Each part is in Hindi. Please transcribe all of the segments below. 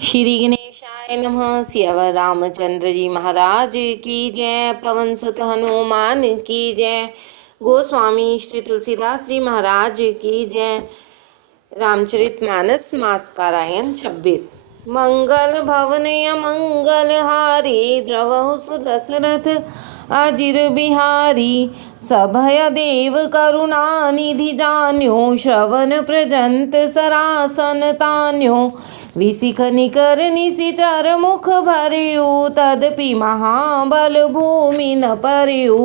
श्री गणेशाय नमः। सियावर रामचंद्र जी महाराज की जय। पवन सुत हनुमान की जय। गोस्वामी श्री तुलसीदास जी महाराज की जय। रामचरितमानस मास पारायण 26। मंगल भवनय मंगल हारी द्रवहु सुदशरथ अजिर बिहारी। सभय देव करुणा निधि जान्यो श्रवण प्रजंत सरासन तान्यो। विसिख निकर निशिचर मुख भर्यु तदपि महाबल भूमि न पर्यु।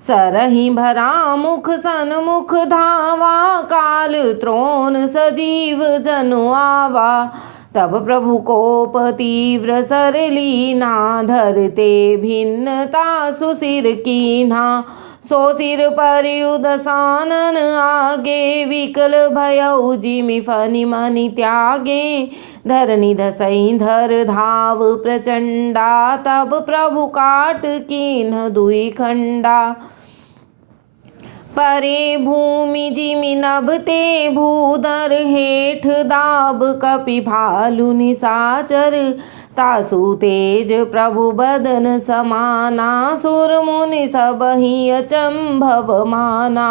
सरहि भरा मुख सन्मुख धावा काल त्रोण सजीव जनु आवा। तब प्रभु कोप तीव्र सरलीना धरते भिन्नता सुसिर कीन्हा। सो सिर पर्यु दसानन आगे विकल भयउ जिमि फनि मनि त्यागे। धरनि धसई धर धाव प्रचंडा तब प्रभु काट कीन्ह दुई खंडा। परे भूमि जिमि नभते भूधर हेठ दाब कपि भालु निशाचर। तासु तेज प्रभु बदन समाना सुर मुनि सबहि अचंभव माना।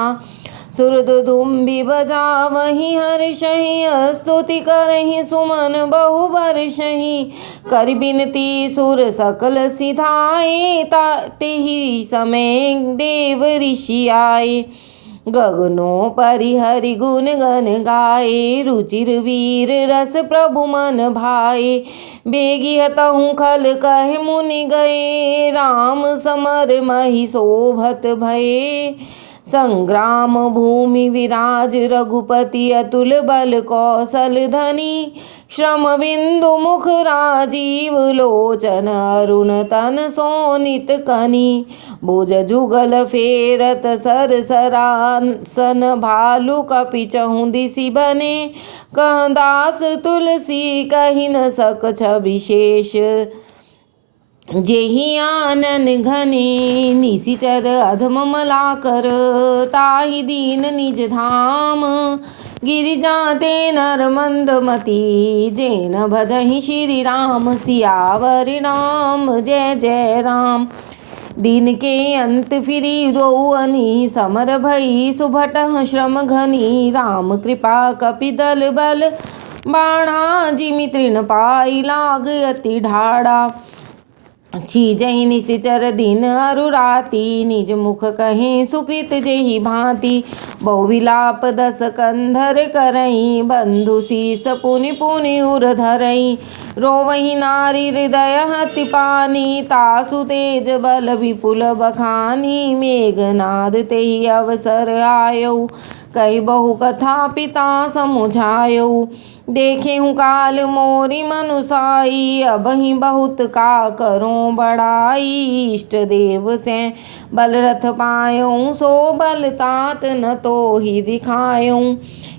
सुरदुदुम्भि बजावहि हर्षहि स्तुति करहि सुमन बहु बरषहि। कर बिनती सुर सकल सिधाए तेहि समय देव ऋषि आए। गगनों परि हरि गुण गन गाए रुचिर वीर रस प्रभु मन भाए। बेगी हतहु खल कहे मुनि गए राम समर महि शोभत भये। संग्राम भूमि विराज रघुपति अतुल बल कौशल धनी। श्रम बिंदु मुख राजीव लोचन अरुण तन सोनित कनी। भुज जुगल फेरत सर सरासन भालु कपि चहु दिसि बने। कह दास तुलसी कहि न सकछ विशेष जेहि आनन घने। निशिचर अधम मलाकर ताहि दीन निज धाम। गिरिजा ते नर मंदमती जेन भजहि श्री राम। सियावर राम जय जय राम। दिन के अंत फिरी दो अनी समर भई सुभटह श्रम घनी। राम कृपा कपि दल बल बाणा जिमि तृण पाई लाग अति ढाड़ा। छीजहि निशिचर दिन अरु राति निज मुख कहें सुकृत जेहि भांति। बहुविलाप दस कंधर करई बंधु शीस पुनि पुनि उर धरई। रोवहि नारी हृदय हति पानी तासु तेज बल विपुल बखानी। मेघनाद तेहि अवसर आयौ कई बहु कथा पिता समुझायौ। देखेहु काल मोरी मनुसाई अबहि बहुत का करो बड़ाई। इष्ट देव से बल रथ पायौ सो बल तात न तो ही दिखायौ।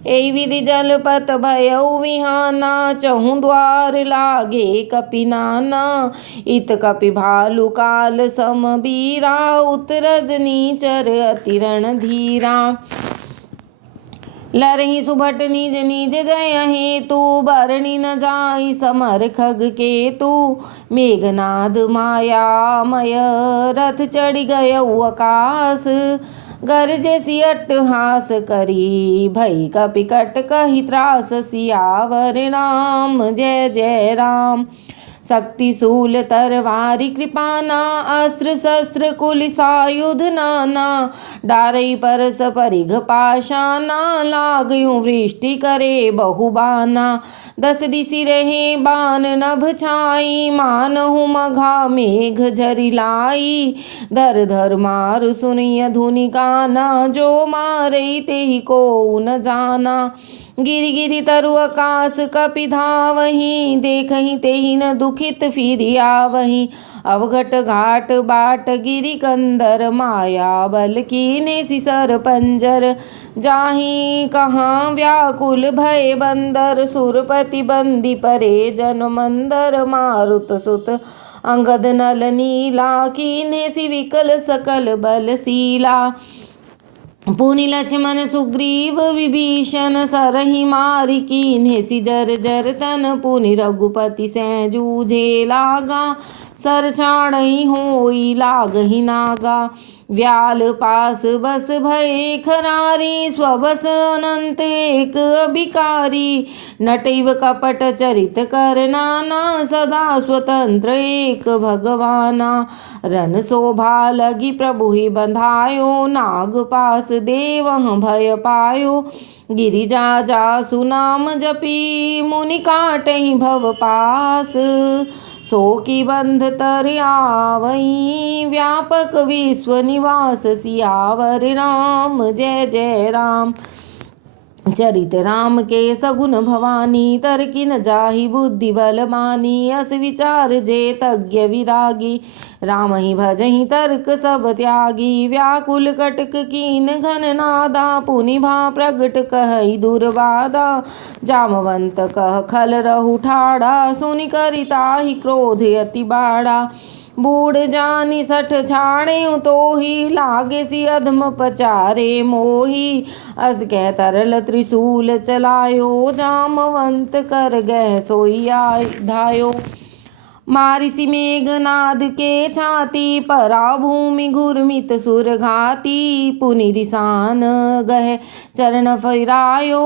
एहि विधि जलपत भयउ विहाना चहु द्वार लागे कपि नाना। इत कपि भालु काल सम बीरा उतरज नीचर अति रणधीरा। लरहि सुभट निज निज जय हेतु बरनि न जाई समर खग केतु। मेघनाद मायामय रथ चढ़ि गयउ आकाश। गरजे सियट हास करी भई कपिकट कहि त्रास। सियावर राम जय जय राम। शक्ति शूल तरवारी कृपाना अस्त्र शस्त्र कुल सायुध नाना। डारई परस परिघ पाषाना लागयूं वृष्टि करे बहुबाना। दस दिशि रहे बान नभ छाई मानहु मघा मेघ झरि लाई। धर धर मारु सुनिय धुनि गाना जो मारई तेहि को न जाना। गिरि गिरि तरु आकाश कपि धावहि देखहि तेहि न दुखित फिरि आवहि। अवघट घाट बाट गिरि कंदर माया बल कीन्हे सिसर पंजर। जाहि कहाँ व्याकुल भय बंदर सुरपति बंदी परे जन मंदर। मारुत सुत अंगद नल नीला कीन्हे सि विकल सकल बलशीला। पुनि लक्ष्मण सुग्रीव विभीषण सरहि मारि कीन्हे सिजर जर तन पुनि रघुपति से जूझे लागा सर छाड़ई होई लागहि नागा व्याल पास बस भय खरारी स्वबस अनंत एक अभिकारी नटैव कपट चरित कर नाना सदा स्वतंत्र एक भगवाना रन शोभा लगी प्रभु ही बंधायो नाग पास देव भय पायो गिरिजा जासु नाम जपी मुनि काटहि भव पास सो की बंध तर आवई व्यापक विश्व निवास सियावर राम जय जय राम। चरित राम के सगुन भवानी तरकी न जाहि बुद्धि बल मानी अस विचार जे तज्ञ विरागी राम ही भजहि तर्क सब त्यागी व्याकुल कटक कीन घन नादा पुनि भा प्रगट कहई दुर्बादा जामवंत कह खल रहु ठाड़ा सुनि करिताहि क्रोध अति बाड़ा बूढ़ जानि सठ छाड़े तो ही लागे सी अधम पचारे मोही अस कह तरल त्रिशूल चलायो जामवंत कर गह सोई धायो मारिसी मेघनाद के छाती परा भूमि घुरमित सुर घाती पुनि रिसान गह चरण फिरायो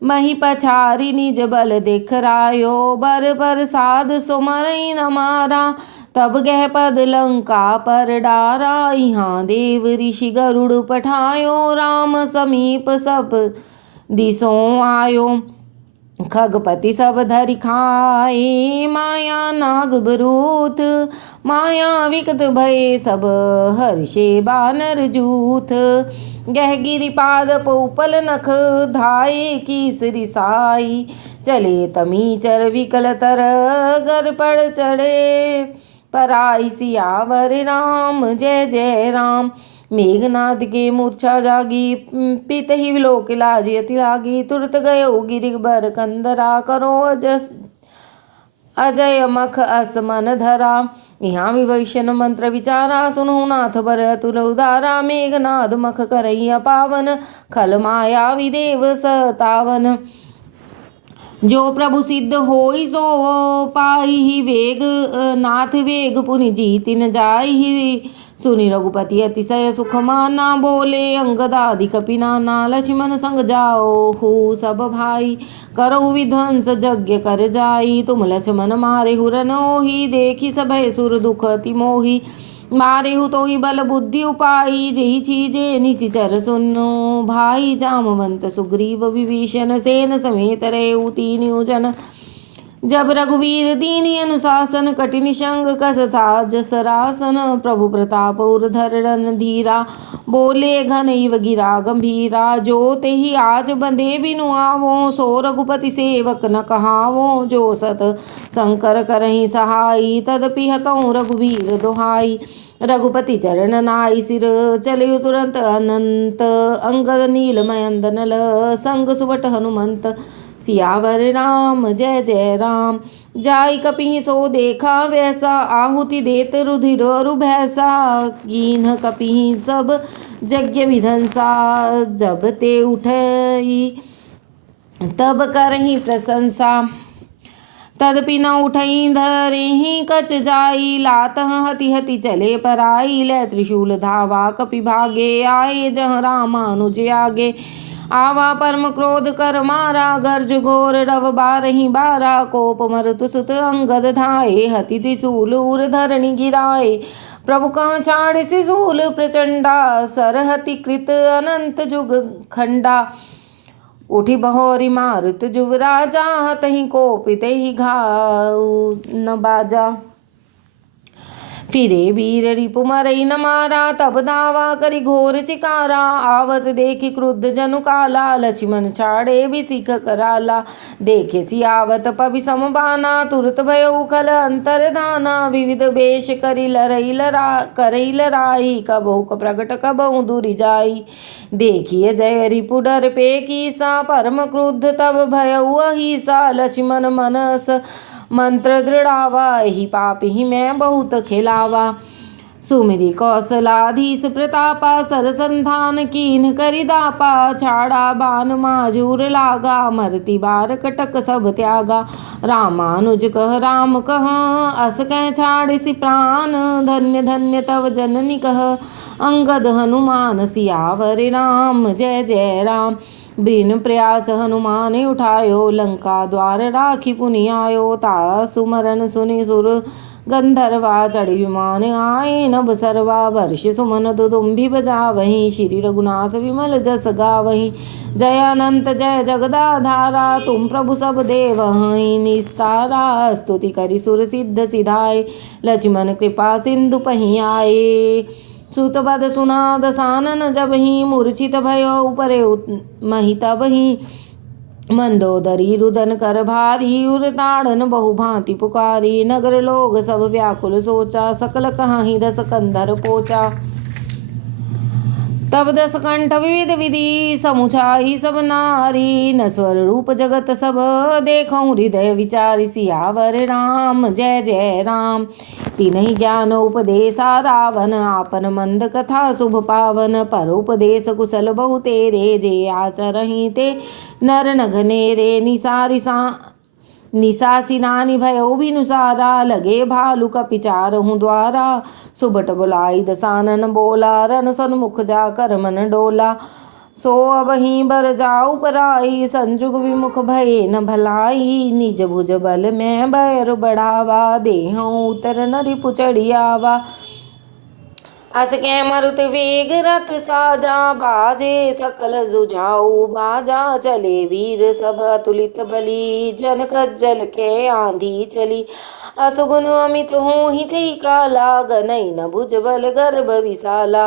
मही पछारी निज बल दिखरायो बर पर साध सुमरई न मारा तब गह पद लंका पर डारा यहाँ देव ऋषि गरुड़ पठायो राम समीप सब दिसों आयो खगपति सब धरि खाए माया नाग बरूथ माया विकट भय सब हर्षे बानर जूथ गह गिरिपाद पौपल नख धाये कीसरी साई चले तमीचर विकल तर गर पड़ चढ़े पराई सियावर राम जय जय राम। मेघनाद के मूर्छा जागी पित ही विलोक लाज अति लागी तुरत गयो गिरिबर कंदरा करो अजय मख असमन धरा यहाँ विभीषण मंत्र विचारा सुनो नाथ बर अतुल उदारा मेघनाद मख करैया पावन खल माया विदेव सतावन जो प्रभु सिद्ध होई सो पाई ही वेग नाथ वेग पुनि जीति न जाई ही सुनि रघुपति अतिशय सुख माना बोले अंगदादि कपि नाना लक्ष्मण संग जाओ हो सब भाई करो विध्वंस यज्ञ कर जाई तुम लक्ष्मण मारे हुरन ओहि देखी सभय सुर दुख अति मोहि मारे हु तो ही बल बुद्धि उपाई जेहि चीजे निशिचर सुनो भाई जामवंत सुग्रीव विभीषण सेन समेत रेउ तीन जन जब रघुवीर दीनि अनुशासन कठिन संग कस था जसरासन प्रभु प्रताप उर्धर रन धीरा बोले घन इव गिरा गंभीरा जो ते ही आज बंधे बिनु आवो सो रघुपति सेवक न कहावो जो सत शंकर करहि सहाई तदपि हतौ रघुवीर दोहाई रघुपति चरण नाई सिर चले तुरंत अनंत अंगद नीलमय अंदनल संग सुबट हनुमंत सियावर राम जय जय राम। जाई कपि सो देखा वैसा आहुति देत रुधिर रुभैसा कीन्ह कपि सब यज्ञ विधंसा जब ते उठई तब करही प्रशंसा तदपि न उठई धरहि कच जाई लात हति हति चले पराई ले त्रिशूल धावा कपि भागे आए जह रामानुज आगे आवा परम क्रोध कर मारा गर्ज घोर रव बारहि बारा कोप मरतु सुत अंगद धाये हति त्रिशूल उर धरणी गिराए प्रभु कह छाड़ शिशूल प्रचंडा सरहति कृत अनंत जुग खंडा उठी बहोरी मारुत जुवराजा हतहि कोपित ही घाउ न बाजा फिरे वीर रिपु मरई न मारा तब धावा करी घोर चिकारा आवत देखी क्रुद्ध जनु काला लक्ष्मण छाड़े भी सिख कराला देखे सियावत पवि समबाना तुरत भयो उखल अंतर धाना विविध वेश करी करई लराई कबहु प्रगट कबहु दूरी जाई देखिए जय रिपु डर पे कीसा परम क्रुद्ध तब भयउ अहिसा लक्ष्मण मनस मंत्र दृढ़ावा ही पाप ही मैं बहुत खिलावा सुमिरी कौशलाधीश प्रतापा सरसंधान कीन्ह करिदापा छाड़ा बान माजूर लागा मरती बार कटक सब त्यागा रामानुज कह राम कह अस कह छाड़ सि प्राण धन्य धन्य तव जननी कह अंगद हनुमान सियावर राम जय जय राम। बिन प्रयास हनुमान उठायो लंका द्वार राखी पुनि आयो ता सुमरन सुनि सुर गंधर्वा चढ़ी विमान आए नभ सर्वा वर्ष सुमन दुदुम्भि बजावहीं श्री रघुनाथ विमल जस गावहीं जय अनंत जय जगदाधारा तुम प्रभु सब देव हहीं निस्तारा स्तुति करि सुर सिद्ध सिधाए लक्ष्मण कृपा सिंधु पहीं आए सुत बद सुनाद सानन जबहि मूर्छित भयो उपरे महि तबहि मंदोदरी रुदन कर भारी उर ताड़न बहु भांति पुकारी नगर लोग सब व्याकुल सोचा सकल कहाही दस कंधर पोचा तब दस कंठ विविध विधि समुझाई सब नारी न स्वर रूप जगत सब देखऊं हृदय विचारी सियावर राम जय जय राम। तिन्हि ज्ञान उपदेशा रावण आपन मंद कथा शुभ पावन पर उपदेश कुशल बहु तेरे जे आचरहि ते नर नघनेरे निशासिनानि भयो भिनुसारा लगे भालु कपिचारहु द्वारा सुबट बुलाई दसानन बोला रन सन्मुख जा कर मन डोला सो अबहि बर जाऊ पराई संजुग विमुख भये न भलाई निज भुज बल में बैर बढ़ावा देहऊँ उतर नरि पुचड़ियावा अस के मरुत वेग रथ साजा बाजे सकल जुझाऊ बाजा चले वीर सब अतुलित बली जन कज्जल के आंधी चली असुगुन अमित हो ही ते काला गनई न भुजबल गर्भ विशाला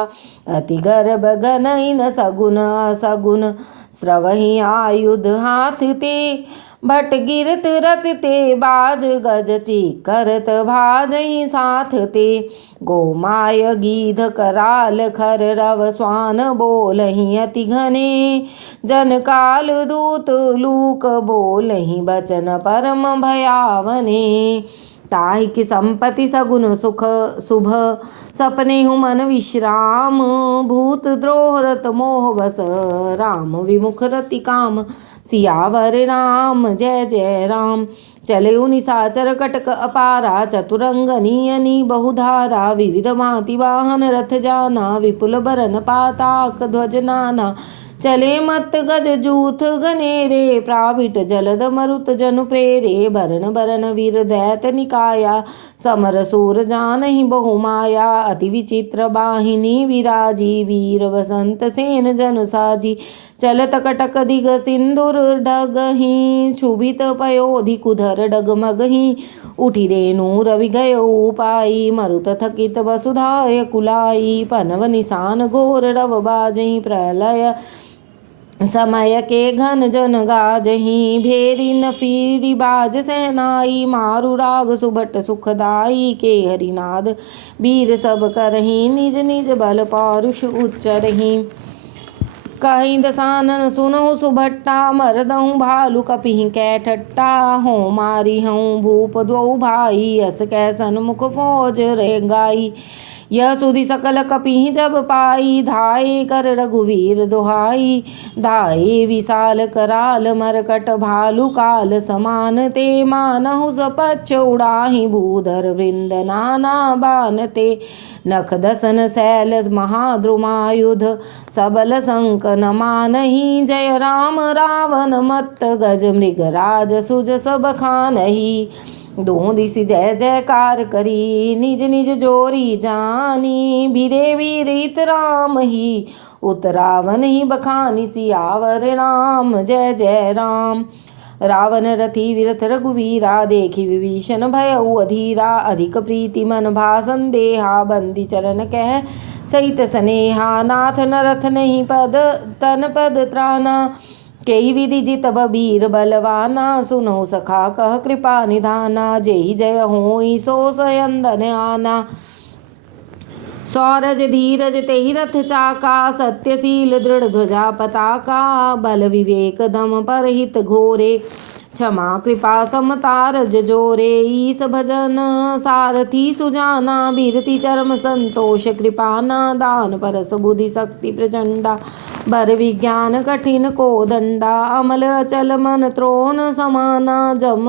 अति गर्भ गनई न सगुन असगुन स्रवहि आयुध हाथ ते भट गिरत रत ते बाज गज करत भाजहि साथ ते गोमाय गीध कराल खर रव स्वान बोलहि अति घने जन काल दूत लूक बोलहि बचन परम भयावने ताहि की संपत्ति सगुन सुख शुभ सपने हूँ मन विश्राम भूत द्रोह रत मोह बस राम विमुख रति काम सियावर राम जय जय राम। चले निशाचर कटक अपारा चतुरंगनी बहुधारा विविध भांति वाहन रथ जाना विपुल बरन पाताक ध्वज नाना चले मत गज जूथ गनेरे प्राविट जलद मरुत जनु प्रेरे बरन बरन वीर दैत निकाया समर सूर जानहि बहुमाया अति विचित्र बाहिनी विराजी वीर वसंत सेन जन साजी चलत कटक दिग सिंदूर डगहि क्षुभित पयोधि कुधर डगमगहि उठी रेणु रवि गयो पाई मरुत थकित वसुधाय कुलाई पनव निशान घोर रव बाजहि प्रलय समय के घन जन गाजहि भेरी न फीरी बाज सहनाई मारु राग सुभट सुखदाई के हरिनाद वीर सब करहि निज निज बल पौरुष उच्चरहि कहीं दसानन सुनहु सुभट्टा मरदहु भालु कपिहि कै ठट्टा हो मारी हूँ भूप द्वौ भाई अस कै सन्मुख फौज रे गाई यह सुधि सकल कपिहि जब पाई धाये कर रघुवीर दुहाई धाये विशाल कराल मरकट भालु काल समान ते मानहु सपच्छ उड़ाहि भूधर वृंद नाना बानते नख दसन शैल महाद्रुमायुध सबल संक न मानहि जय राम रावण मत्त गज मृगराज सुज सब खानहि दों दिस जय जयकार करी निज निज जोरी जानी भीरे वीर हित राम ही उतरावन ही बखानी सियावर राम जय जय राम। रावण रथी विरथ रघुवीरा देखी विभीषण भयउ अधीरा अधिक प्रीति मन भा संदेहा बंदी चरण कह सहित स्नेहा नाथ नरथ नहीं पद तन पद त्राना कई विधि जित बबीर बलवाना सुनो सखा कह कृपा निधाना जय जय होई सो सयंदन आना सौरज धीरज तेहि रथ चाका सत्यशील दृढ़ ध्वजा पताका बल विवेक दम पर हित घोरे क्षमा कृपा समता रज जोरे ईस भजन सारथी सुजाना बीरति चरम संतोष कृपाना दान परस बुद्धि शक्ति प्रचंडा बर विज्ञान कठिन को दंडा अमल अचल मन त्रोन समाना जम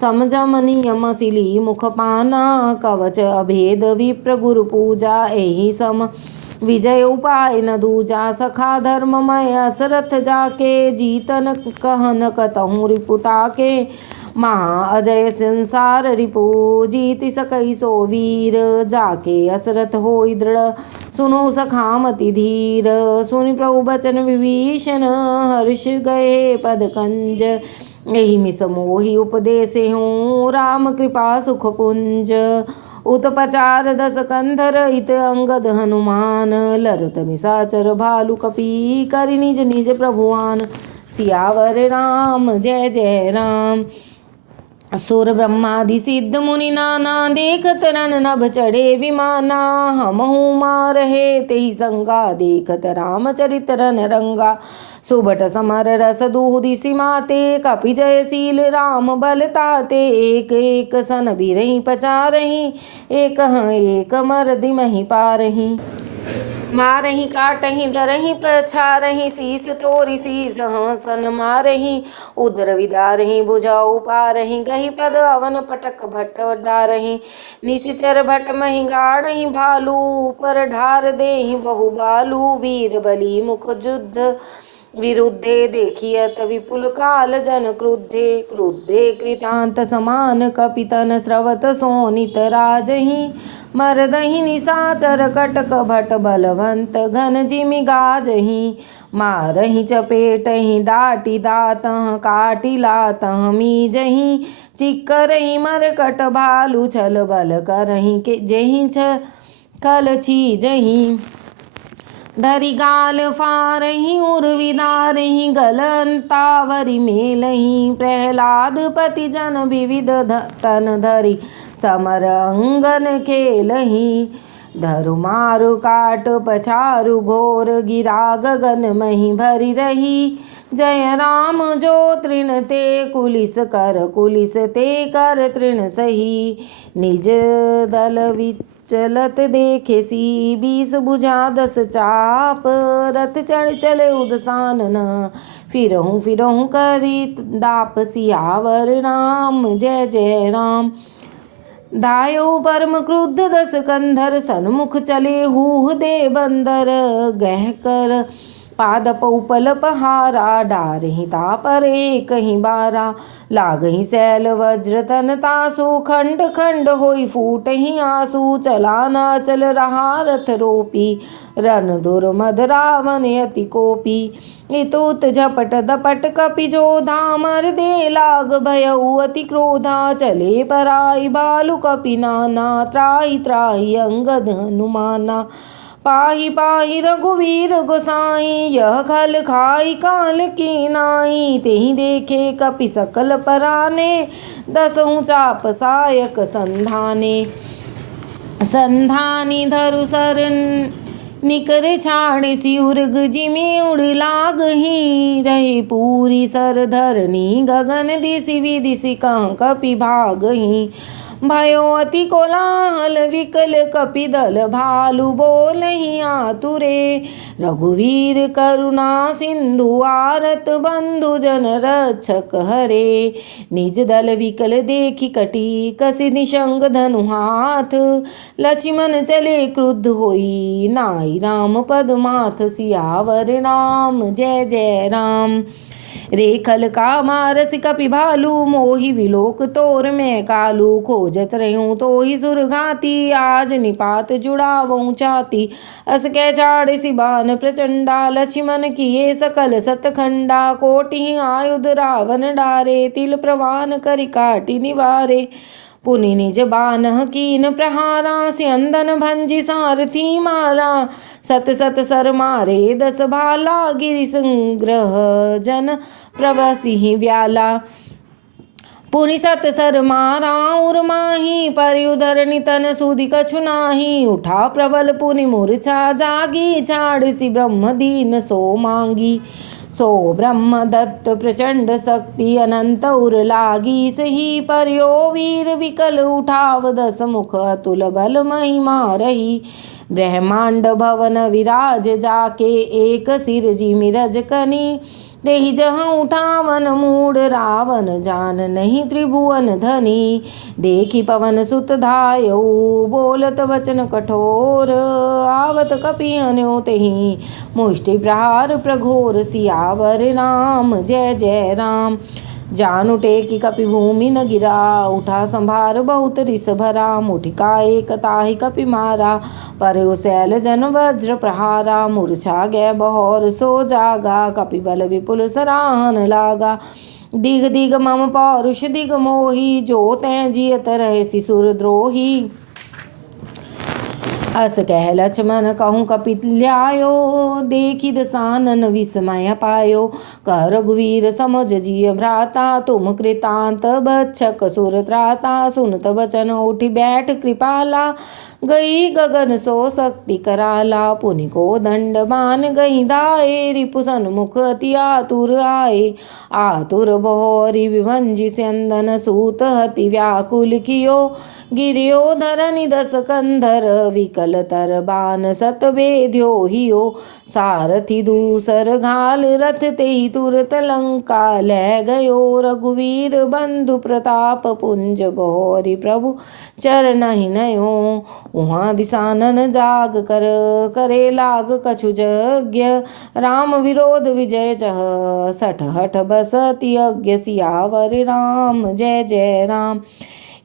समझम नियम सिली मुख पाना कवच अभेद विप्र गुरु पूजा एहि सम विजय उपाय न दूजा सखा धर्ममय असरथ जाके जीतन कहन कतहूँ रिपुता के महा अजय संसार रिपु जीति सकई सो वीर जाके असरथ होई दृढ़ सुनो सखामति धीर सुनि प्रभु बचन विभीषण हर्ष गए पद कंज यही मिस मोहि उपदेश हूँ राम कृपा सुख पुंज उत्पचार दस कंधर इत अंगद हनुमान लरत निशाचर भालु कपी करि निज निज प्रभुआन सियावर राम जय जय राम। सुर ब्रह्मादि सिद्ध मुनि नाना देखत रन नभ चढ़े विमाना हमहु मारहे तेहि संगा देखत रामचरित रन रंगा सुबट समर रस दूधि सिमाते कपि जयशील राम बल ताते एक एक सन बिरही पचारही एक मरदि मही पारही मारही काटही डरही पछारही शीस तोरी शीस हंसन मारही उदर विदारही भुजाऊ पारही गही पद अवन पटक भट डारही निशिचर भट मही गाड़ही भालू पर ढार देहि बहु बालू वीर बली मुख युद्ध विरुद्धे देखियत विपुल काल जन क्रुद्धे कृतांत समान कपितन स्रवत सोनित राजही मरदहि निशाचर कटक भट बलवंत घन जिमि गाजही मारहि चपेटहि डाटी दातः काटी लातः मीजहि चिक्करहि मरकट भालू छल बल करहि के जेहि छल छीजहि धरि गाल फारहि उर्विदारहि गलंतावरि मेलहि प्रहलाद पति जन विविध तन धरि समर अंगन खेलहि धरु मारु काट पछारु घोर गिरा गगन मही भरि रही जय राम जो तृण ते कुलिस ते कर तृण सही निज दल चलत देखे सी 20 भुजा 10 चाप रथ चढ़ चले उदसान न फिरहूँ करी दाप सियावर राम जय जय राम। दायो परम क्रुद्ध 10 कंधर सन्मुख चले हूह दे बंदर गह कर पादप उपल पहारा डारहि तापर एकहि बारा लागहि सैल वज्र तन तासु खंड खंड होई फूटहि आंसू चलाना चल रहा रथ रोपी रन दुर्मद रावण अति कोपी इतुत झपट दपट कपि जोधा मर दे लाग भयउ अति क्रोधा चले पराई भालु कपि नाना त्राहि त्राहि अंगद हनुमाना पाहि पाहि रघुवीर गोसाई यह खल खाई काल की नाई तेहि देखे कपि सकल पराने 10 चाप सायक संधानी धरु सर निकर छाड़ सिउर्ग जिमि उड़ लागहि रहे पूरी सर धरनी गगन दिशि विदिशि कहाँ कपि भागहि भयो अति कोलाहल विकल कपिदल भालु बोलहि आतुरे रघुवीर करुणा सिंधु आरत बंधु जन रक्षक हरे निज दल विकल देखि कटी कसी निशंग धनु हाथ लक्ष्मण चले क्रुद्ध होई नाई राम पद माथ सियावर राम जय जय राम। रेखल का मारस कपि भालू मोहि विलोक तोर में कालू खोजत रहूं तो ही सुरघाती आज निपात जुड़ावूं चाती अस कै छाड़ सिबान प्रचंडा लक्ष्मण किए सकल सतखंडा कोटि आयुध रावण डारे तिल प्रवान करि काटि निवारे पुनि निज बानह कीन प्रहारा स्यंदन भंजि सारथी मारा सत सत सर मारे 10 भाला गिरि संग्रह जन प्रवसिहि व्याला पुनि सत सर मारा उर्माही परिउधर नितन सुधि कछु नाही उठा प्रबल पुनि मूर्छा जागी छाड़ सि ब्रह्म दीन सो मांगी सो ब्रह्म दत्त प्रचंड शक्ति अनंत उर लागी सही पर्यो वीर विकल उठाव दस मुख अतुल बल महिमा रही ब्रह्मांड भवन विराज जाके एक सिर जी मिरज कनी देहि जहाँ उठावन मूड रावण जान नहीं त्रिभुवन धनी देखी पवन सुत धायो बोलत वचन कठोर आवत कपि अन्यो तेहि मुष्टि प्रहार प्रघोर सियावर राम जय जय राम जान उठे कि कपि भूमि न गिरा उठा संभार बहुत रिस भरा मुठिका एक ताहि कपि मारा पर शैल जन वज्र प्रहारा मूर्छा गए बहोर सो जागा कपि बल विपुल सराहन लागा दिग दिग मम पौरुष दिग मोही जो तैं जियत रहे सिसुर द्रोही अस कह लक्ष्मण कहूँ कपिल्यायो देखी दसानन विस्मय पायो कह रघुवीर समझ जिय भ्राता तुम कृतांत बच्छक सुर त्राता सुनत वचन उठी बैठ कृपाला गई गगन सो शक्ति कराला पुनि को दंड बान गई दाए रिपु सन्मुख अति आतुर आए आतुर बहोरी विभंजि स्यंदन सूत हति व्याकुल कियो गिरियो धरनि दस कंधर विकल तर बान सत वेद्यो हियो सारथि दूसर घाल रथ तेहि तुरत लंका लै गयो रघुवीर बंधु प्रताप पुंज बहोरी प्रभु चरणहि नयो उहाँ दिसानन जाग कर करे लाग कछु यज्ञ राम विरोध विजय चह सठ हठ बसति यज्ञ सियावर राम जय जय राम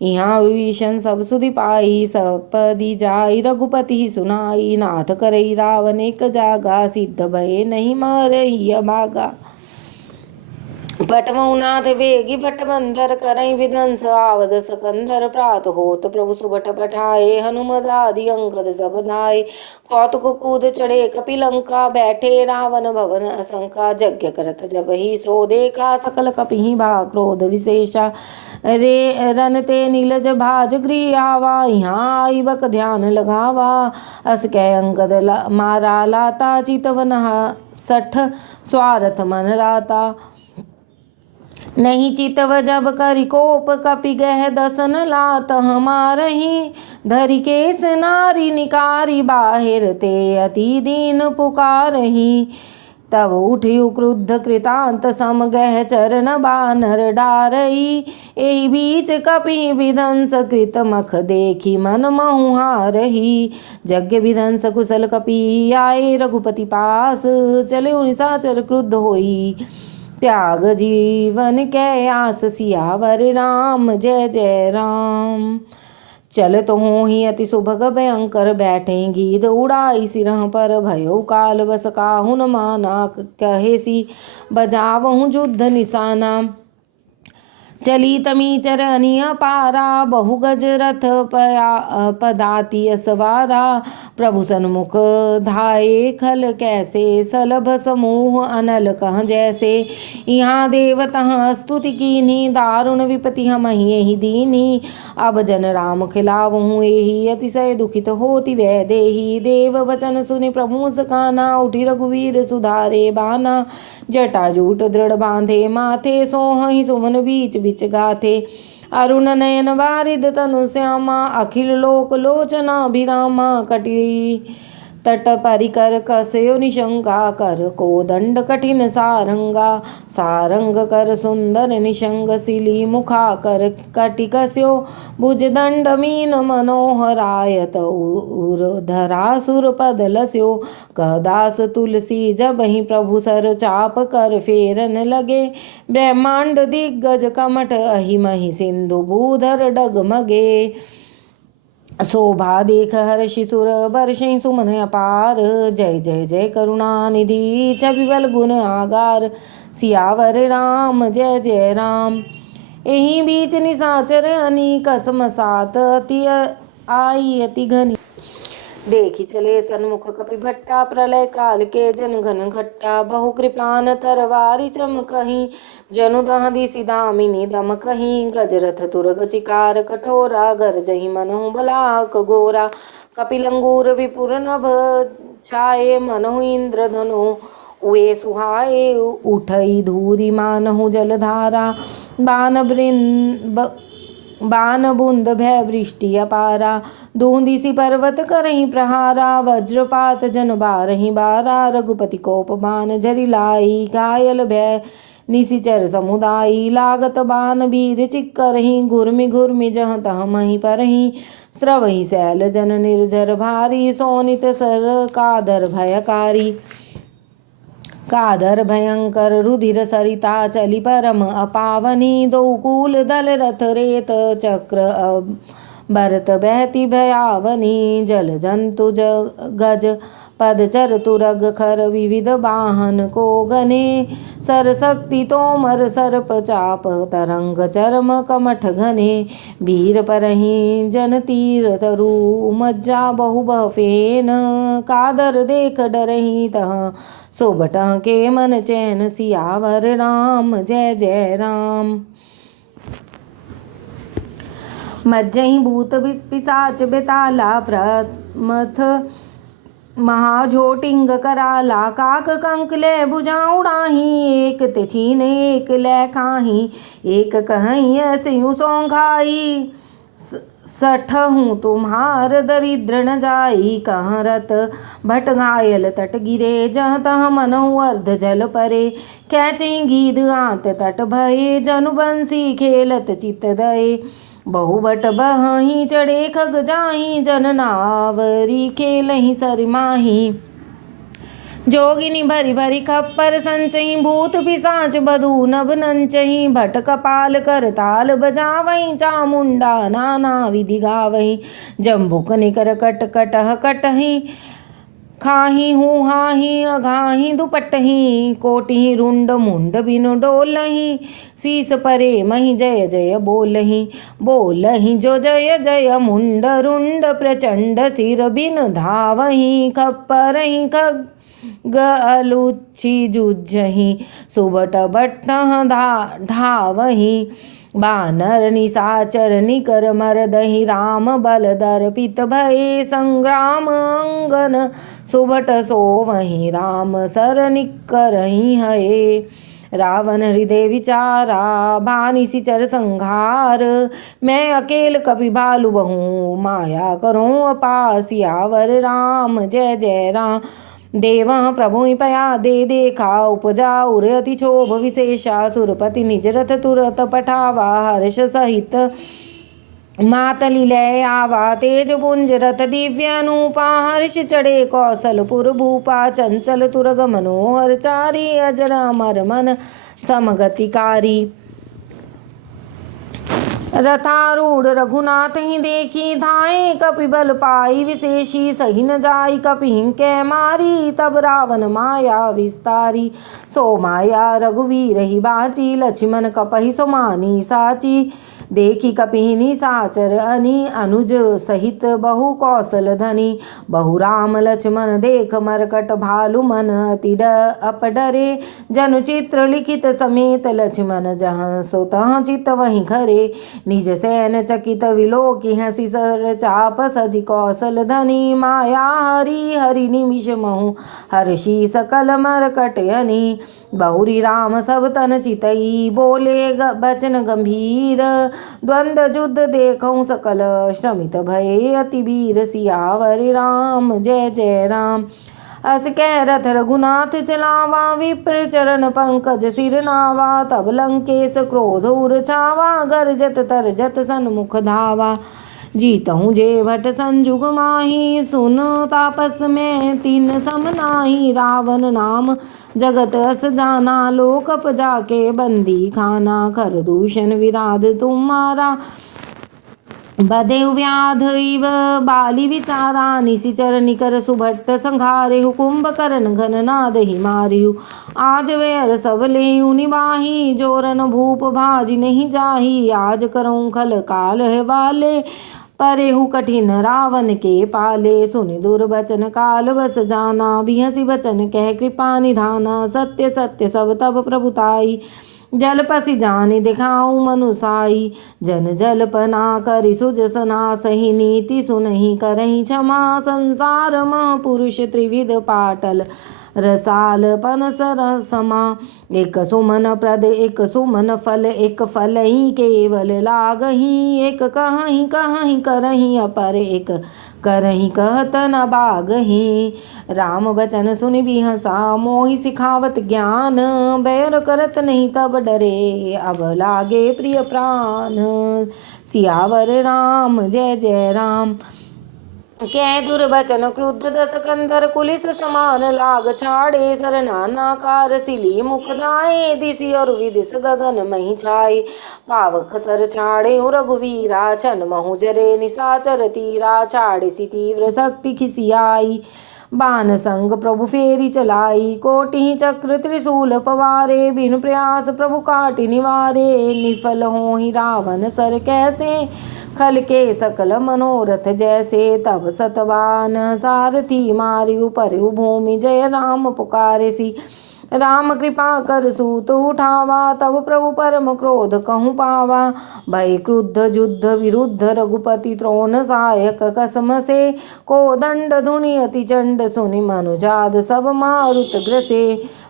यहाँ विभीषण सब सुधि पाई सपदि जाई रघुपति सुनाई नाथ करई रावण एक जागा सिद्ध भय नहीं मरहिय भागा पटमौनाथ वेगी भटबंधर करई विध्वंस आवद सकंधर प्रात होत प्रभु सुबट पठाए हनुमदादि अंगद सब धाये कौतुक कूद चढ़े कपिलंका बैठे रावण भवन असंका यज्ञ करत जब ही सो देखा सकल कपिहि भा क्रोध विशेषा रे रनते नीलज भाज गृह आवा यहाँ आई बक ध्यान लगावा अस कह अंगद मारा लाता चितवन सठ स्वारथ मन राता नहीं चितव जब करि कोप कपि गह दसन लात हमारही धरि केस नारी निकारी बाहिर ते अति दीन पुकारही तब उठियु क्रुद्ध कृतांत सम गह चरण बानर डारई एहि बीच कपि विध्वंस कृत मख देखी मन महुहारही यज्ञ विध्वंस कुशल कपि आए रघुपति पास चले निशाचर क्रुद्ध होई त्याग जीवन कै आस सियावर राम जय जय राम चल तो ही अति सुभग भयंकर बैठे गीध उड़ाई सिरह पर भयो काल बस काहुन माना कहेसी बजावहु युद्ध निशाना चली तमी चरनिया पारा बहु गज रथ पदाति असवारा प्रभु सन्मुख धाये खल कैसे सलभ समूह अनल कह जैसे यहाँ देव तहाँ स्तुति कीन्ही दारुण विपति हम ही दीनी अब जन राम खिलावहूँ एहि अतिशय दुखित होति वै देही देव वचन सुनि प्रभु मुस्काना उठि रघुवीर सुधारे बाना जटाजूट दृढ़ बांधे माथे सोहहि सुमन बीच बिच गाथे अरुण नयन वारिद तनु श्यामा अखिल लोक लोचना भिरामा कटी तट परिकर कसयो निशंका कर को दंड कठिन सारंगा सारंग कर सुंदर निशंग सिली मुखा कर कटि कसयो भुज दंड मीन मनोहरायत उर धरा सुर पद लस्यो कह दास तुलसी जब ही प्रभु सर चाप कर फेरन लगे ब्रह्मांड दिग्गज कमठ अहिमहि सिंधु भूधर डगमगे शोभा देख हर्षि सुर बरषि सुमन अपार जय जय जय करुणा निधि छविबल गुण आगार सियावर राम जय जय राम एहि बीच निशाचर अनीक समसात अति आई अति घनी देखी चले सन्मुख कपि भट्टा प्रलय काल के जन घन घट्टा बहु कृपान तरवारी चमकहीं जनु दह दिसि दामिनी दमकहीं गजरथ तुरग चिकार कठोरा गरजहि मनहु बलाहक गोरा कपिलंगूर विपुर नभ छाये मनहु इंद्र धनु वे सुहाए उठई धूरी मानहु जलधारा बान बूंद भय वृष्टि अपारा दूंदिसी पर्वत करहीं प्रहारा वज्रपात जन बारहीं बारा रघुपति कोप बान झरि लाई घायल भय निशिचर समुदायी लागत बान वीर चिक्करहीं घुर्मि घुर्मि जहाँ तहाँ मही परहीं स्रवही शैल जन निर्जर भारी सोनित सर कादर भयंकर रुधिर सरिता चली परम अपावनी दो कूल दल रथ रेत चक्र भरत बहती भयावनी जल जंतु गज पदचर तुरग खर विविध वाहन को गने सरशक्ति तोमर सर्प चाप तरंग चरम कमठ घने वीर परहीं जन तीर तरु मज्जा बहु बहफेन कादर देख डरहीं तह सोबट के मन चैन सियावर राम जय जय राम। मज्जहि भूत पिशाच बेताला प्रमथ महाझोटिंग कराला काक कंक ले भुजा उड़ाही एक ते छीन एक ले खाही एक कहीं ऐसे सौंघाई सठ हूँ तुम्हार दरिद्र न जाई कहाँ रत भट घायल तट गिरे जह तह मनहु अर्ध जल परे कैची गीद आंत तट भये जनु बंसी खेलत चित दये बहुबट बही चढ़े खग जाही जन नावरी खेलही सरमाही जोगिनी भरी भरी खप्पर संचही भूत पिशाच बधू नभ नंचही भट कपाल कर ताल बजावही चामुंडा नाना विधि गावही जम्बुक निकर कट कटह कटही खाही हूँ हाही अघाही दुपटही कोटि रुंड मुंड बिनु डोलही शीस परे मही जय जय बोलही जो जय जय मुंड रुंड प्रचंड सिर बिन धावही खप्परही खग गलुच्छी जुझही सुबट बट ढावही बानर निशाचर निकर मरदहि राम बल दर्पित भये संग्राम अंगन सुबट सोवहि राम सर निकरहि हये रावण हृदय विचारा भानि सिचर संघार मैं अकेल कपि भालु बहु माया करूं अपासियावर राम जय जय राम। देव प्रभु पया दे देखा उपजा उर अति क्षोभ विशेषा सुरपति निज रथ तुरत पठावा हर्ष सहित मातली लय आवा तेज पुंज रथ दिव्य अनुपा हर्ष चढ़े कौशलपुर भूपा चंचल तुरग मनोहर चारी अजर अमर मन समगतिकारी रथारूढ़ रघुनाथ ही देखी धाये कपिबल पाई विशेषी सही न जाई कपिहिं कै मारी तब रावण माया विस्तारी सो माया रघुवीर ही बाची लक्ष्मण कपहि सुमानी साची देखी कपिहिनी साचर अनी अनुज सहित बहु कौशल धनी बहु राम लक्ष्मण देख मरकट भालु मन अति अपडरे जनु चित्र लिखित समेत लक्ष्मण जहाँ सोतः चित वहीं खरे निज सैन चकित विलोकी हसी सर चाप सजि कौशल धनी माया हरि हरि निमिष महु हर्षि सकल मरकट अनी बहुरी राम सब तन चितई बोले बचन गंभीर द्वंद युद्ध देखऊं सकल श्रमित भये अति वीर सियावर राम जय जय राम। अस कह रथ रघुनाथ चलावा विप्र चरण पंकज सिर नावा तब लंकेश क्रोध उर छावा गरजत तरजत सन्मुख धावा जीतहूँ जे भट संजुग माही सुन तापस में तीन सम नाही रावण नाम जगत अस जाना लोकप जाके बंदी खाना खर दूषण विराध तुम्हारा बदेव व्याध इव बाली विचारा निशिचर निकर सुभट्ट संघारे कुंभ करण घन नाद ही मारियु आज वेर सब लेयु निवाही जोरन भूप भाजी नहीं जाही आज करऊँ खल काल है वाले परेहु कठिन रावण के पाले सुनि दुर्बचन काल बस जाना बिहसी बचन कह कृपा निधाना सत्य सत्य सब तब प्रभुताई जल पसी जानि दिखाऊं मनुसाई जन जलपना करि सुजसना सही नीति सुनहि करहि क्षमा संसार महापुरुष त्रिविध पाटल रसाल पनस रसमा। एक सुमन प्रद एक सुमन फल एक फल ही केवल लागही। एक कहीं कहीं करही अपर एक करही कहत न बागही। राम बचन सुनि बिहसा मोहि सिखावत ज्ञान। बैर करत नहीं तब डरे अब लागे प्रिय प्राण। सियावर राम जय जय राम। कै दुर्बचन क्रुद्ध दस कंधर कुलिस समान लाग छाड़े। सर नाना कार सिली मुखदाए दिशि और विदिश गगन मही छाए। पावक सर छाड़े रघुवीरा छन महु जरे निशाचर तीरा। छाड़े सी तीव्र शक्ति खिसियाई बान संग प्रभु फेरी चलाई। कोटि चक्र त्रिशूल पवारे बिन प्रयास प्रभु काटि निवारे। निफल होहि रावण सर कैसे खल के सकल मनोरथ जैसे। तब सतवान सारथी मारियु परियु भूमि जय राम पुकारे सी। राम कृपा कर सूत उठावा तब प्रभु परम क्रोध कहूँ पावा। भय क्रुद्ध युद्ध विरुद्ध रघुपति त्रोण सहायक कसम से। को दंड धुनि अति चंड सुनि मनुजाद सब मारुत ग्रसे।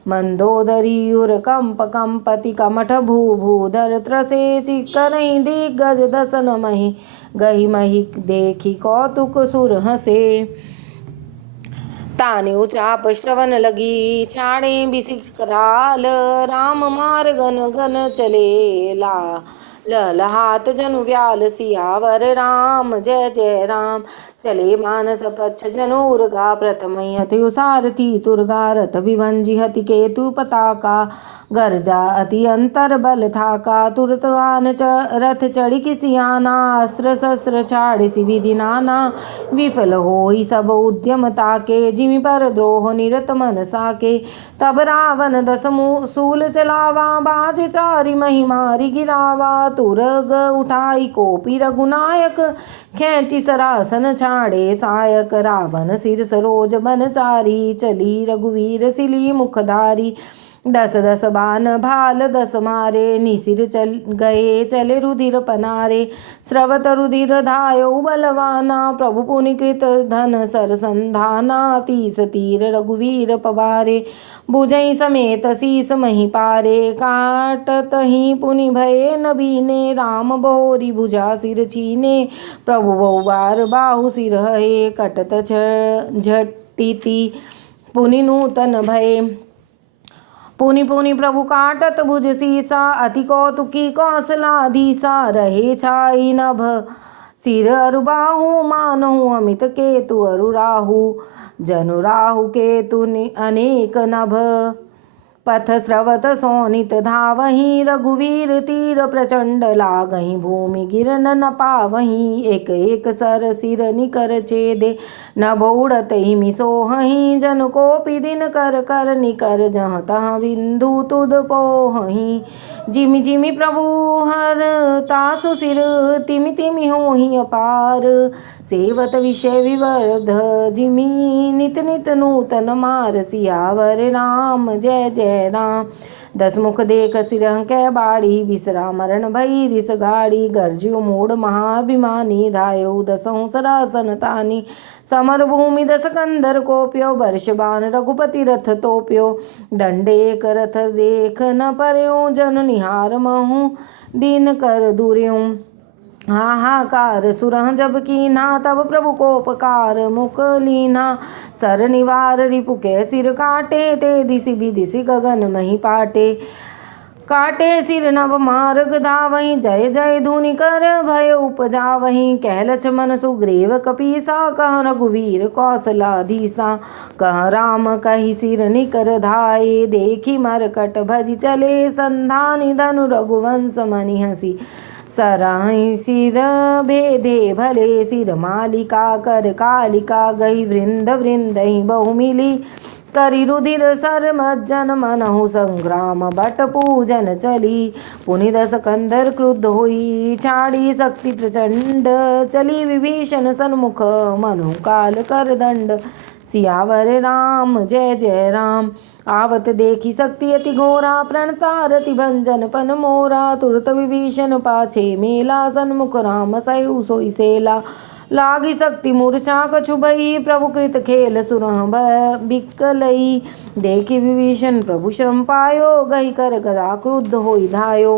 मंदोदरी उर कंप कंपति कमठ भू भूधर त्रसे। चिक्करहि दिग्गज दसन मही गही मही देखी कौतुक सुर हसे। ताने चाप श्रवण लगी छाड़े बिसिक कराल। राम मार गन गन चले ला ललहात जनु व्याल। सियावर राम जय जय राम। चले मानस पक्ष जनुर्गा प्रथम हति सारथी तुर्गा। रथ विभंजि हति केतु पताका गर्जा अति अंतर बल थाका। तुरत आन रथ चढ़ी किसियाना अस्त्र शस्त्र छाड़ि सि विधि नाना। विफल होई सब उद्यम ताके जिमि पर द्रोह निरत मन साके। तब रावण दस सूल चलावा बाज चारि मही मारी गिरावा। तुरग उठाई कोपी रघुनायक खेची सरासन छाड़े सायक। रावण सिर सरोज बन चारी चली रघुवीर सिली मुखधारी। दस दस बान भाल दस मारे निसिर चल गए चले रुधिर पनारे। स्रवत रुधिर धायो बलवाना प्रभु पुनिकृत धन सर संधाना। 30 तीर रघुवीर पवारे भुजई समेत शीस मही पारे। काटत ही पुनि भये नबीने राम बहोरी भुजा सिर छीने। प्रभु बहुबार बाहु सिर है कटत झटिति पुनि नूतन भये। पुनि पुनि प्रभु काटत भुज सीसा अति कौतुकी कौशलाधीसा। रहे छाई नभ सिर अरु बाहु मानहु अमित केतु अरु राहु। जनु राहु केतु अनेक नभ पथ स्रवत सोनित धावहीं। रघुवीर तीर प्रचंड लागहीं भूमि गिरन न पावहीं। एक एक सर सिर निकर छेदे नभ उड़त हिमि सोहहीं। जन कोपि दिन कर कर निकर जहाँ तहाँ बिंदु तुद पोहहीं। जिमि जिमि प्रभु हर तासु सिर तिमि तिमि होहि अपार। सेवत विषय विवर्ध जिमि नित नित नूतन मार। सियावर राम जय जय राम। 10 मुख देख सिरह कै बाड़ी बिसरा मरण भई रिस गाड़ी। गर्जियो मूड महाभिमानी धायो दसहु सरासन तानी। समर भूमि 10 कंधर कोप्यो वर्ष बाण रघुपति रथ तोप्यो। दंडे एक रथ देख न पर्यो जन निहार महु दीन कर दूर्यों। हाहाकार सुरह जब कीन्हा तब प्रभु कोपकार मुख लीन्हा। सर निवार रिपु के सिर काटे ते दिशि विदिशि गगन मही पाटे। काटे सिर नभ मार्ग धावहीं जय जय धुनि कर भय उपजावहीं। कह लक्ष्मण सुग्रीव कपीसा कह रघुवीर कौशलाधीसा। कह राम कहि सिर निकर धाये देखी मरकट भजि चले। संधानी धनु रघुवंश मनि हसी सराहि सिर भेदे भले। सिर मालिका कर कालिका गई वृंद वृंदहि बहु मिली। करि रुधिर सर मज्जन मनहु संग्राम बट पूजन चली। पुनि 10 कंधर क्रुद्ध हुई छाड़ी शक्ति प्रचंड। चली विभीषण सन्मुख मनु काल कर दंड। सियावर राम जय जय राम। आवत देखी शक्ति अति घोरा प्रणतारति भंजन पन मोरा। तुरत विभीषण पाछे मेला सन्मुख राम सयु सोई सेला। लागी शक्ति मूर्छा कछु भई, प्रभु कृत खेल सुरह बिकलई। देखि विभीषण प्रभु श्रम पायो, गही कर गदा क्रुद्ध होई धायो।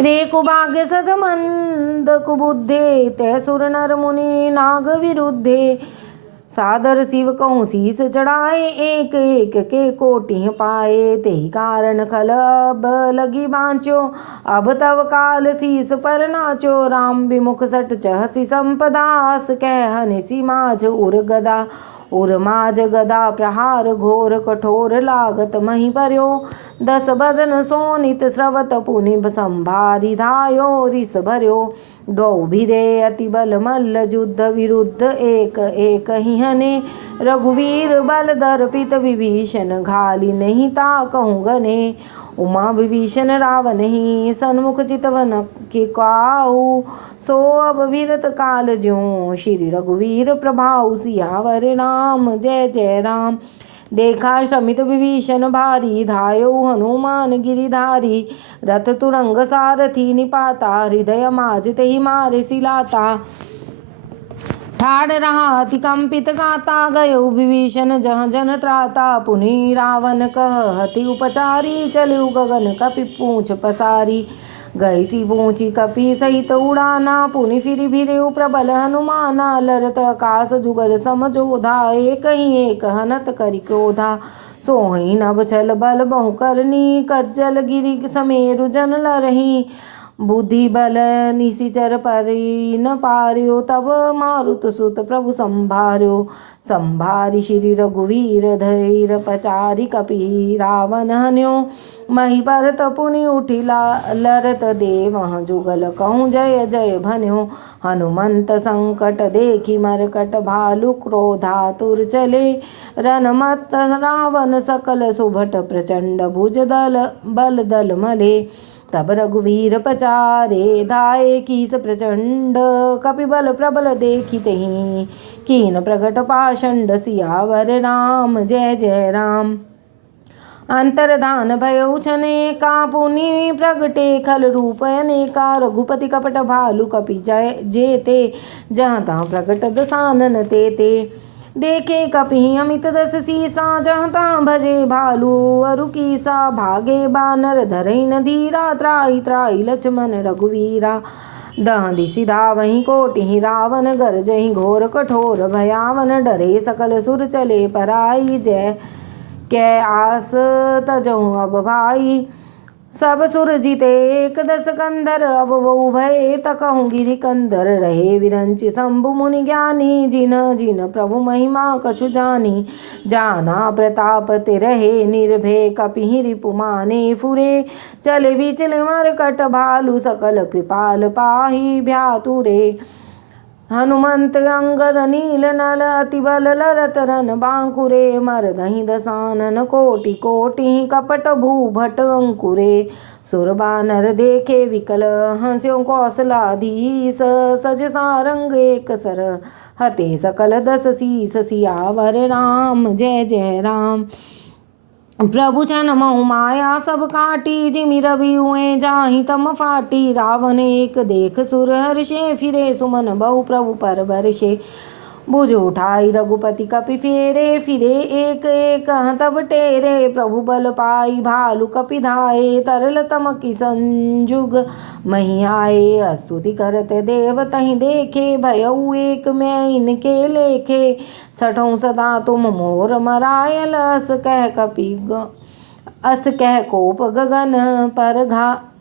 रे कुभाग्य सत मंद कुबुद्धे, तै सुर नर मुनि नाग विरुद्धे। सादर शिव कहूँ शीस चढ़ाए, एक एक के कोटि पाए। तेहि कारण खल अब लगी बाँचो, अब तव काल शीस पर नाचो। राम विमुख सट चहसी संपदास, कह हनिसी माझ उर गदा। उर्माज गदा प्रहार घोर, कठोर लागत मही पर्यो। 10 बदन सोनित स्रवत पुनि, संभारी धायो रिस भर्यो। दो भिरे अति बल मल्ल, युद्ध विरुद्ध एक एक ही हने। रघुवीर बल दर्पित, विभीषण घाली नहीं ताकहु गने। उमा विभीषण रावण ही, सन्मुख चितवन के काहू। सो अब विरत काल ज्यों, श्री रघुवीर प्रभाऊ। सियावर राम जय जय राम। देखा श्रमित विभीषण भारी, धायो हनुमान गिरिधारी। रथ तुरंग सारथी निपाता, हृदय माज तेहि मारे सिलाता। ठाड़ रहा अति कंपित गाता, गयो विभीषण जहाँ जन त्राता। पुनि रावण कहति उपचारी, चलिउ गगन कपि पूछ पसारी। गई सी पूछी कपि सहित उड़ाना, पुनि फिर भिरेउ प्रबल हनुमाना। लरत आकाश जुगल समझोधा, एक ही एक हनत करि क्रोधा। सोहि नभ छल बल बहु करनी, कज्जल गिरि समेरु जन लरही। बुद्धि बल निशिचर परि न पार्यो, तब मारुत सुत प्रभु संभार्यो। संभारि श्री रघुवीर धैर्य पचारि, कपि रावण हन्यो। मही भरत पुनि उठि लरत देव, जुगल कहूँ जय जय भन्यो। हनुमंत संकट देखि मरकट, भालु क्रोधातुर चले। रनमत्त रावण सकल सुभट, प्रचंड भुज दल बल दल मले। तब रघुवीर पचारे, धाये कीस प्रचंड। कपिबल प्रबल देखि तेहि, कीन प्रगट पाषंड। सियावर राम जय जय राम। अंतर्धान भयउ छनेका, पुनि प्रगटे खल रूप अनेका। रघुपति कपट भालु कपि जय जेते, जहाँ तहाँ प्रगट दसानन तेते। देखे कपि अमित दस सीसा, जहाँ तहाँ भजे भालू अरु कीसा। भागे बानर धरई न धीरा, त्राहि त्राहि लक्ष्मण रघुवीरा। दह दिसि धावहि कोटि रावण, गरजहि घोर कठोर भयावन। डरे सकल सुर चले पराई, जय कै आस तजहु अब भाई। सब सुर जीते एक दस कंधर, अब वो भय तकहु गिरि कंधर। रहे विरंचि शंभु मुनि ज्ञानी, जिन जिन प्रभु महिमा कछु जानी। जाना प्रताप तिरहे निर्भय, कपि रिपु माने फुरे। चले विचल मरकट भालु, सकल कृपाल पाहि भ्यातुरे। हनुमंत अंगद नील नल, अति बल लरत रन बांकुरे। मरदहि दसानन कोटि कोटि, कपट भूभट अंकुरे। सुर बानर देखे विकल, हंस्यो कौशलाधीश। सज सारंग एक सर, हते सकल दस शीस। सियावर राम जय जय राम। प्रभु छन महु माया सब काटी, जिमि रवि हुए जाहि तम फाटी। रावण एक देख सुर हर्षे, फिरे सुमन बहु प्रभु पर बरषे। भुज उठाई रघुपति कपि फेरे, फिरे एक एक तब टेरे। प्रभु बल पाई भालु कपि धाये, तरल तमकि संजुग मही आए। स्तुति करत देव तहि देखे, भयउ एक मैं इनके लेखे। सठौ सदा तुम मोर मरायल, अस कह कोप गगन पर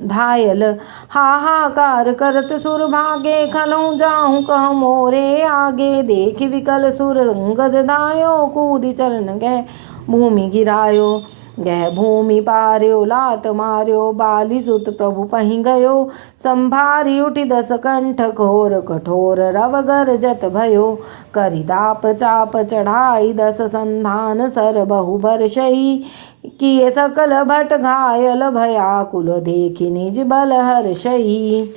धायल। हाहाकार करत सुर भागे, खलऊँ जाहूँ कह मोरे आगे। देख विकल सुर अंगद धायो, कूदि चरण गह भूमि गिरायो। गह भूमि पार्यो लात मार्यो, बाली सुत प्रभु पहि गयो। संभारी उठि दस कंठ, घोर कठोर रव गरजत भयो। करिदाप चाप चढ़ाई, दस संधान सर बहु बरषई। किए सकल भट घायल, भयाकुल देखि निज बल हर्षई।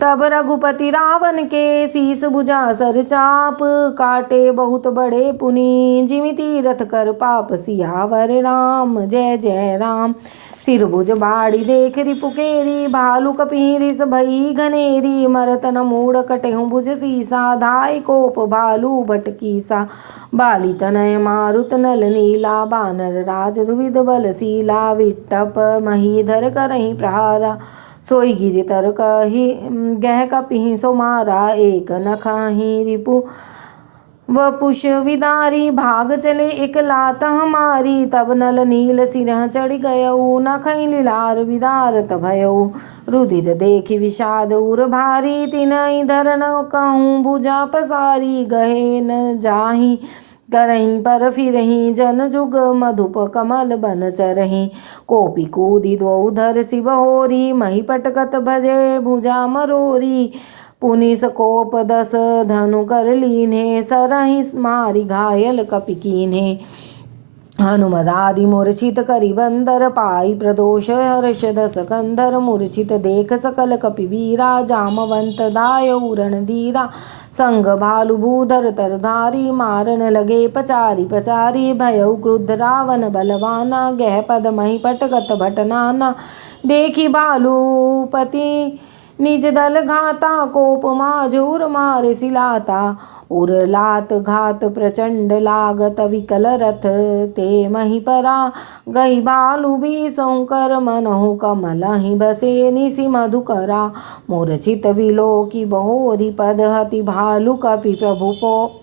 तब रघुपति रावण के, शीस भुजा सर चाप। काटे बहुत बड़े पुनि, जिमि तीरथ कर पाप। सियावर राम जय जय राम। सिर भुज बाड़ी देख रिपुकेरी, भालू कपि रिस भई घनेरी, मरत न मूड़ कटेहु भुज सीसा, धाय कोप भालू भटकीसा, बाली तनय मारुत नल नीला, बानर राज दुविध बलशीला, विट्टप महीधर करहि प्रहारा, सोई गिरि तर कहि गह कपिहि सो मारा, एक नखहि रिपु वपुष विदारी, भाग चले एक लात हमारी, तब नल नील सिरह चढ़ गयऊ, नखहि लीलार विदारत भयऊ, रुधिर देखि विषाद उर भारी, तिनहि धर न कहूँ भुजा पसारी, गहे न जाहि करहीं पर फिरहीं, जन जुग मधुप कमल बन चरहीं, कोपि कूदि द्वौ धर शिव होरी, मही पटकत भजे भुजा मरोरी, पुनिस कोप दस धनु कर लीन्हे, सरहि मारि घायल कपि कीन्हे, हनुमदादि मूर्छित करि बंदर, पाई प्रदोष हर्ष दस कंधर, मूर्छित देख सकल कपि वीरा, जामवंत दायऊ रणधीरा, संग भालु भूधर तरधारी, मारन लगे पचारी पचारी, भयउ क्रुद्ध रावण बलवाना, गह पद मही पटकत भटनाना, देखी भालुपति निज दल घाता, कोप माजूर मारे सिलाता, उर लात घात प्रचंड लागत, विकल रथ ते मही परा, गही भालु बीसों कर मनहु कमलहि बसे निसि मधुकरा, मूर्छित विलोकि बहोरी पद, हति भालु कपि प्रभु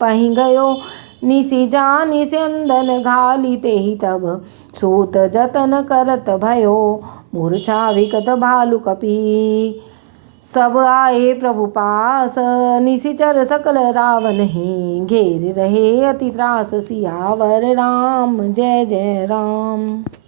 पहि गयो, निसि जानि स्यंदन घाली, तेहि तब सूत जतन करत भयो, मूर्छा विकट भालु कपि सब आए प्रभु पास, निशिचर सकल रावण ही, घेर रहे अति त्रास, सियावर राम जय जय राम।